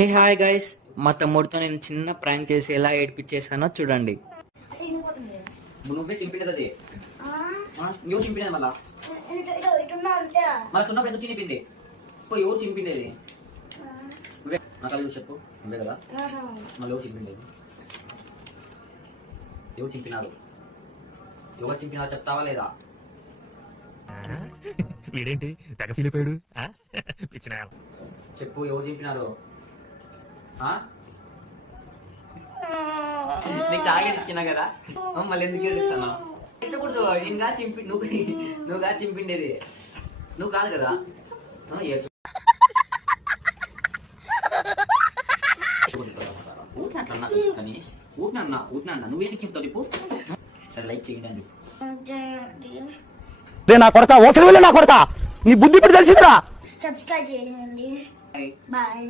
Hey hi guys, మా తమ్ముడితో నేను చిన్న ప్రాంక్ చేసి ఎలా ఏడిపించేసానో చూడండి. నువ్వే చింపినది అది. నువ్వు చింపినది మళ్ళా మళ్ళీ తున్నప్పుడు ఎందుకు చింపింది? ఎవరు చింపిండేది? నువ్వే నాకు అది చెప్పు. నువ్వే కదా మళ్ళీ ఎవరు చింపిండేది? ఎవరు చింపినారు? ఎవరు చింపినారు చెప్తావా లేదా? వీడేంటి తెగ ఫీల్ అయిపోయాడు. చెప్పు, ఎవరు చింపినారు? నీకు టార్గెట్ ఇచ్చినా కదా, మళ్ళీ ఎందుకు ఏడుస్తాను? తెచ్చకూడదు. ఇంకా చింపి నువ్వుగా చింపిండేది నువ్వు కాదు కదా. ఊటినా నువ్వేంటి చింపుతావు చెప్పు. సరే లైక్ చేయండి. నా కొడక ఓసలి వెళ్ళి నా కొడక నీ బుద్ధి ఇప్పుడు తెలిసిందిరా. సబ్స్క్రైబ్ చేయండి. బాయ్.